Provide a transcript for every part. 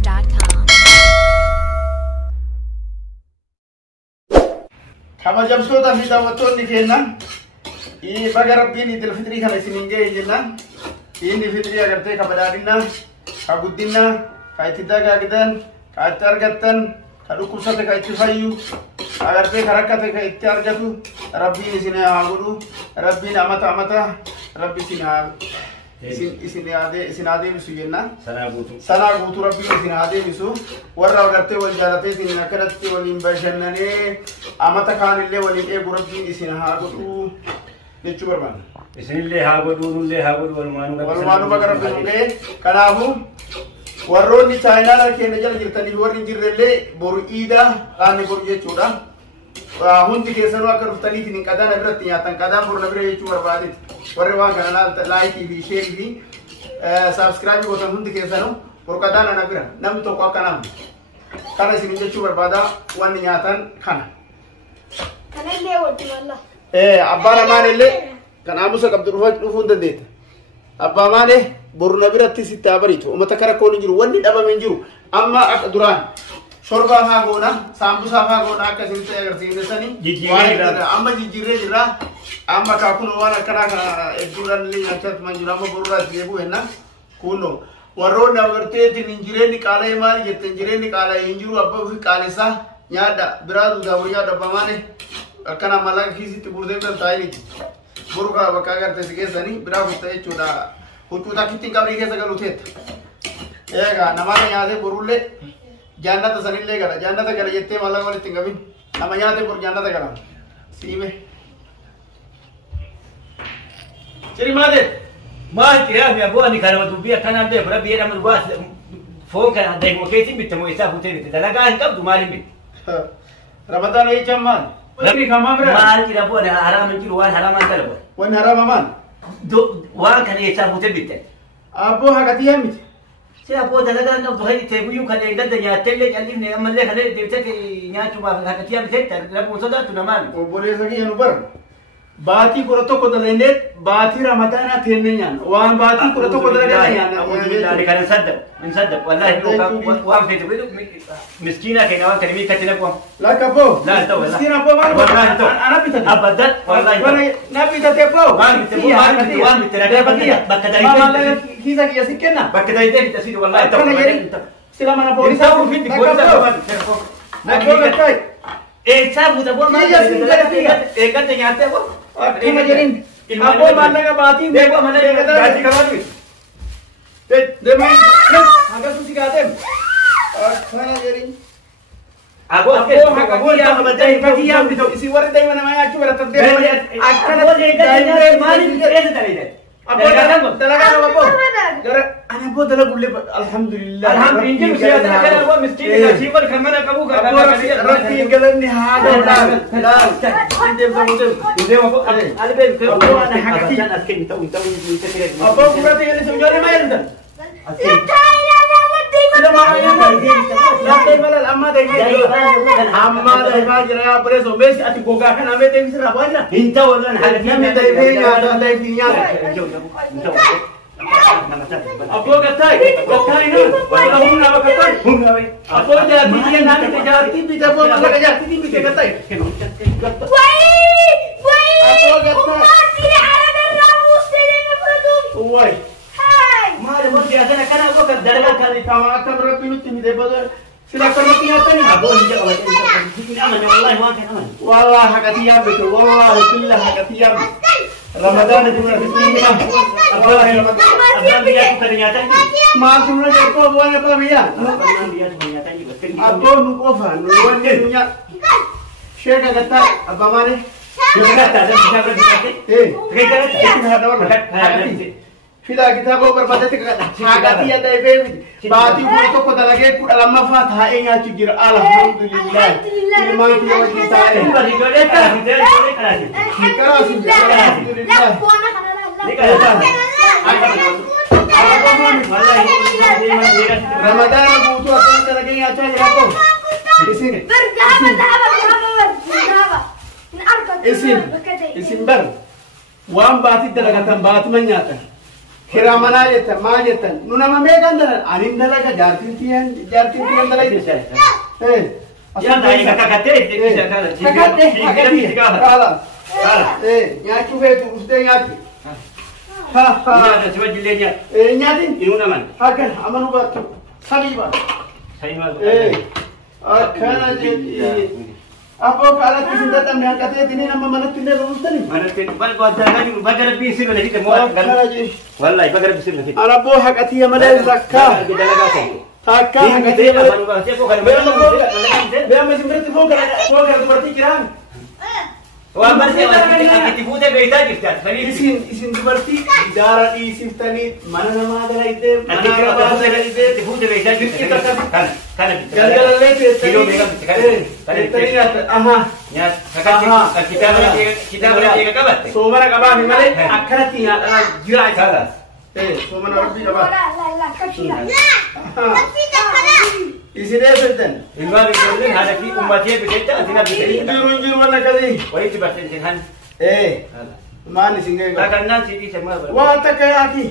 BeatStars.com. كما جمسودا في دعوتون كنا بقى ربي إيد الفطر كنا سنينجي جنا إني فطري أقرتي كبدارنا كعبدنا كايتدا كعدن كاترجتن كدوكم سات كايتفايو أقرتي كركتة كايتارجتو ربي نسينا عبدو ربي نعمة ربي سنا سنادي مسجنا سنا غوتو ربي سنادي مسو ورا ودرتي والجالتي سنا كرتي والإنبشنني أمتا كان اللي ولين ربي سنا غوتو نشوف برمان إسن اللي هاغدو اللي هاغدو والمانو بقرب بينه كلامه وروني تاينا لا كي نجال جرتني ورني جرلي بوريدا كاني بورجي چودا هوندي كيسنو اكر فتني تين كدا نبرت ياتن كدا بور نبري چور بادت وروا كنا لايك في شير في سبسكرايب وتن هوندي كيسنو ور كدا نبرا نم تو كو كنام كانا سينجي چور بادا وان ياتن كنا كنا اللي ودي والله أبانا ماني اللي كان أبوسا عبد الرحمن نفون دنديت أبا ماني برنا براتي ستة بريتو وما تكرر كون يجرو وني دابا من جرو أما أقدران شربا فاغونا سامبوسا فاغونا كسين تيغر سين سني أما جيجيري جرا أما كاكونو وانا كنا إدوران لي نشات منجرا ما برورا تيبو هنا كونو ورونا ورتي تنجيري نكالي مالي جتنجيري نكالي ينجرو أبا في كاليسا نيادا برادو داويا دابا ماني أكنا ملاك كيسي تبردي بنتايني بروكا بكاغر تسيكي سني برا بستاي چودا هوتودا كيتين كابري كيسا غلوتيت ايغا نمانا ياده برولي جانتا سني لے گلا جانتا گلا يتي مالا ولي تنگبين نما ياده بر جانتا گلا سيمه چري ماده ما كيا يا ابو اني كان مدوبيا كان عنده ربي انا من واس فوق كان عنده موكيتي بتمو يسافو تي دلغا انكب دمالي بي رمضان اي جمان نبي كمان برا ما كده ابو انا حرام نجي وان حرام انت ابو وين حرام مان وان كان يسافو تي بيت ابو حاجتي يمت سي ابو دلغا انكب دهي تيبيو كان يقدر يا تلي اللي من امل خلي ديتك نياتو ما حاجتي يمت لبو صدات نمان وبولي سكي ينبر باتي كرتو كدلنت باتي رمضان ثينيان وان باتي كرتو كدلنت يعني كان نصدق والله وان في تبيدو مسكينه كنا كلمه كتلكم لا كبو لا تو مسكينه بو ما انا بيتك ابدا والله انا بيتك بو وان بترى بكدايته كيسا كيا سكنا بكدايته تسيد والله تو سلام انا بو انت في بوليس ايه صاحب ده بول ما ايه كنت ياته بول كما جرين ابو ماننا का बात ही देखो मैंने गाड़ी करवा दी दे मैं आगे तू सिखा दे और खाना जरीन ابو ابو يا بداي فكيا بدو इसी वर दे मैंने मैं आज बरत दे ابو ये كده مالي ايه ده تريد ابو تلقى ابو انا ابو ده اقول الحمد لله الحمد لله انا ابو مسكين نصيبك كمان ابو ربي قالني هذا لا انت بتقول ده ابو انا بقول ابو انا حكيت عشان اسكن تو ابو قراتي اللي سمجوني ما يرضى انت ولا حاجه ابو قتاي ولا هم قتاي ابو جاتي دي نام تجارتي بيتا ابو ما جاتي دي بيتا قتاي واي ما له بس يا انا كان ابو كدرنا كان كما كبر بيوتي دي بدر سلا كرتي ياتني ابو هي والله ما كان والله حكتي يا بيت والله بالله حكتي يا رمضان جمله بسم ابو رمضان دي كرنياتا ما جمله جتو ابو نے پا بھیا ابو نو کو فان نو وني دنیا شيخ کہتا ابا مارے كده ده كتاب ده ايه كده هذا والله فيدا كتابه بربادتك حاجاتي يا دايبي باتي بوتو كو دلغه كو لما فاتها اي يا تجير الحمد لله ما في وجه تعالى رمضان بوتو اصلا دلغه يا تجير اكو اسم بر وان باتي دلغه بات من ياتا Kiramana jetta maa jettan nu nama meeqan dalan anin dalaga jaartin tiyan dalaga Ya dai kakate nyaachuu feetu dhuftee nyaatti coba jilenya nyaatin ilmu naman hakan amanuu baattu sadii baattu akkana jetti abboo kaalatti isin dadhabne hanqateetini nama manatti illee dhuftani manatti bal gootana jiru bagara biisir na hidde mo wallahi bagara biisir na hidde ana abboo haqatii malee zakka dalaga ta'e takka haqatii malee beama simbirti foogara dubartii jiraan waan bartee akkatti fuute beektaa jirta isin dubartii ijaara dhiisiftanii mana namaa dalaydee mana namaa dalaydee fuute beektaa jirta kana galgalallee teessanii aha kitaaba eega qabatte soomana qabaafi malee akkanatti nyaadhaa jira isaadhaas soomana rabbii qabaa isin eessattan ilmaan ijoolleen haadha fi ummatee biteetta atina biteetta jiru wala kadii wayitti barteessin han maan isin gahe kakannaan sidii semmaa bara waan takka yaati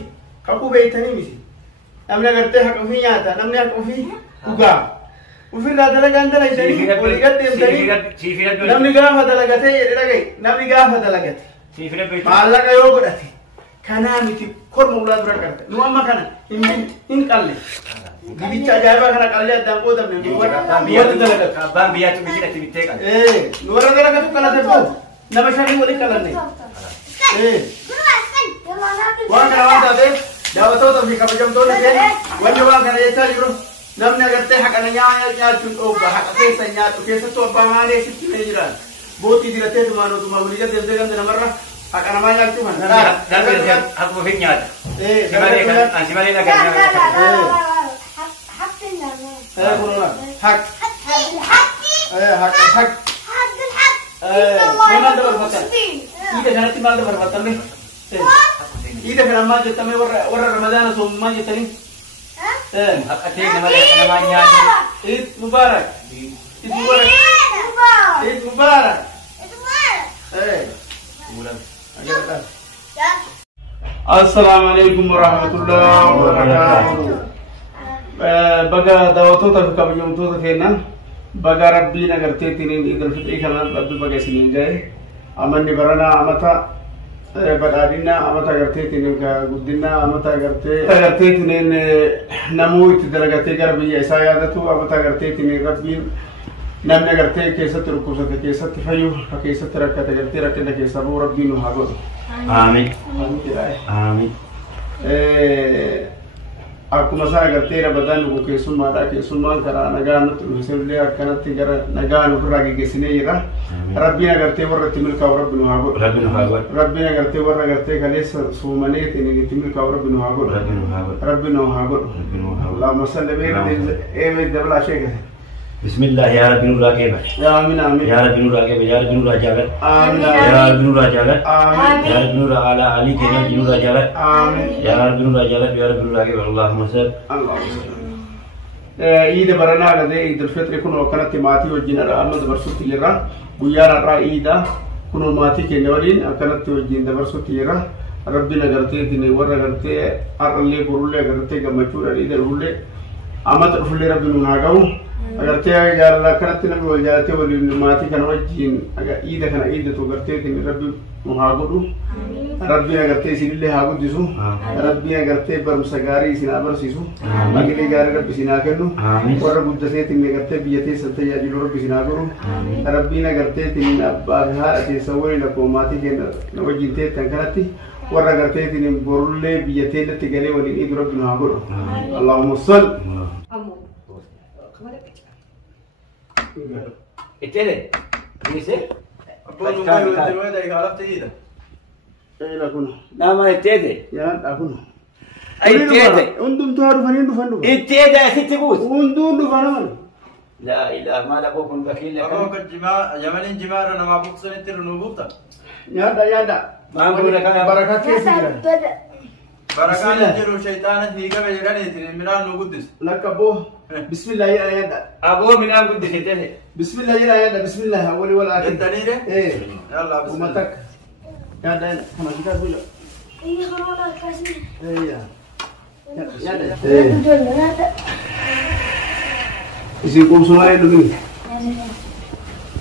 kakuu beeytanii misi namni agartee haqa ofii nyaata namni haqa ofii dhugaa ufirraa dalagaan dalaysanii walii gaddeemtanii namni gaafa dalagatee jedhe dhagaye namni gaafa dalagate maallaqa yoo godhate kanaa miti korma ulaa dura qarta nu amma kana hin qalle gidicha ajaa'ibaa kana qallee addaan qoodamne nu warra dalagatu abbaan biyyaatu biyyiidhatti bittee qaba nu warra dalagatu qalate boo nama shanii walii qalanne waan kana waan taateef daawwattoota fi kabajamtoonni keenya wanni waan kana jechaa jiru namni agartee haqana nyaachuun dhoogga haqa keessa nyaatu keessattuu abbaa maalee sitti mee jiraan bootii diratee dumaanootuma walii gaddeemtee ganda namarra haqa namaa nyaachuu kan akkuma fi nyaata simalee nagaa haq maal dabarfatan ida kanatti maal dabarfatamne ida kana maal jettame warra ramadaana soomummaa jettanii akkatee namaa nyaanne Eid Mubarak Eid Mubarak Eid Mubarak Assalamualaikum warahmatullahi wabarakatuh baga daawwattoota fi kabajamtoota keenya baga rabbiin agarteetiin idil fixrii kana rabbi baga isiniin gahe amanni baranaa amata badhaadhina amata agarteetiin guddina amata agarteetiin namuu itti dalagatee gara biyya isaa yaadatu amata agarteetiin rabbiin namni agartee keessatti dhukkubsate keessatti fayyu keessatti rakkate agartee rakkina keessaa ba'u rabbiin nu haa godhu amiin amiin akkuma isaa agartee rabadaan dhugu keessummaan karaa nagaa nutti dhufisellee akkanatti gara nagaa nufirraa geggeessinee jira rabbiin agartee warra itti milkaa'u rabbi nu haa godhu rabbiin agartee warra agartee kaleessa suumaneetiin itti milkaa'u rabbi nu haa godhu rabbi nu haa godhu allahumma salli eebe dabalaa sheekate بسم الله يا رب نور راكبه يا امين امين يا رب نور راكبه يا رب نور راجعه امين يا رب نور راجعه امين يا رب نور على علي كنا نور راجعه امين يا رب نور راجعه يا رب نور راكبه اللهم صل عيد برنا غدي عيد الفطر كن وكانت ماتي وجينا احمد برسوت يرا غيار را عيد كن ماتي كنولين كانت وجين برسوت يرا ربنا غرتي دين ور غرتي ارلي برولي غرتي گمچور عيد رولي امت رفل ربنا ناغو agartee jaalala kanatti namni wal jaalatee waliin maatii kana wajjiin iida kana iidatu agarteetiin rabbi nu haa godhu rabbiin agartee isinillee haa guddisu rabbiin agartee barumsa gaarii isin haa barsiisu magilee gaarii rabbi isin haa kennu warra guddateetiin agartee biyya teessan tajaajilu rabbi isin haa godhu rabbiin agarteetiin abbaa fi haadha teessan waliin akkuma maatii keenya wajjiin teettan kanatti warra agarteetiin borullee biyya teellatti galee waliin iidu rabbi nu haa godhu allahumma sal Itele, dice. Apolo muero de nuevo y ahora te ida. La kuno. Nama itele. Ya, la kuno. Itele. Undum tu haru fani ndufandu. Itele así te gusta. Undum ndufana man. La ilaha ma la bokun bakil la. Ako kajima, jamalin jimara na mabuksan itiru nubukta. Ya da. Mampu na kana Barakat kesi gira. Barakan jiru shaytan higa be jirani itiru miran nubudis. Lakabo. Bismillah ya da. Abo mina gudde itele. Bismillah ya da. Bismillah awali wal akhir. Tanire? Eh. Yalla bismillah. Umatak. Ya da. Kama kita bujo. Iya kalau nak kasih. Iya. Tujuan mana? Isi kum semua itu gini.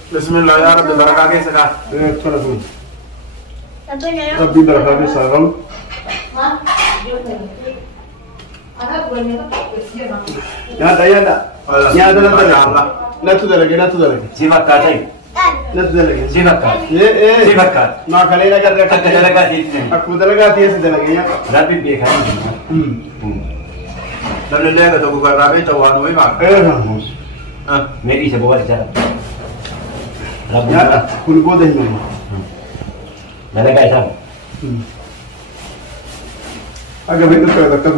Bismillah ya Rabbi barakah ke sana. Telepon. Tapi ni. Rabbi barakah salam. Ya ada. Ya ada nanti. Nanti lagi. Sifat kata. Nanti lagi. Sifat kata. Sifat kata. Ma kalian akan Kata dalaga itu. aku dalaga tiada lagi ya. Rabbi bekhan. Namne lega to bukan Rabbi to wanu mak. Meri se bawa jalan. Rabbi. Ya, kul bodoh ini. Dalaga itu. Agak betul kalau dekat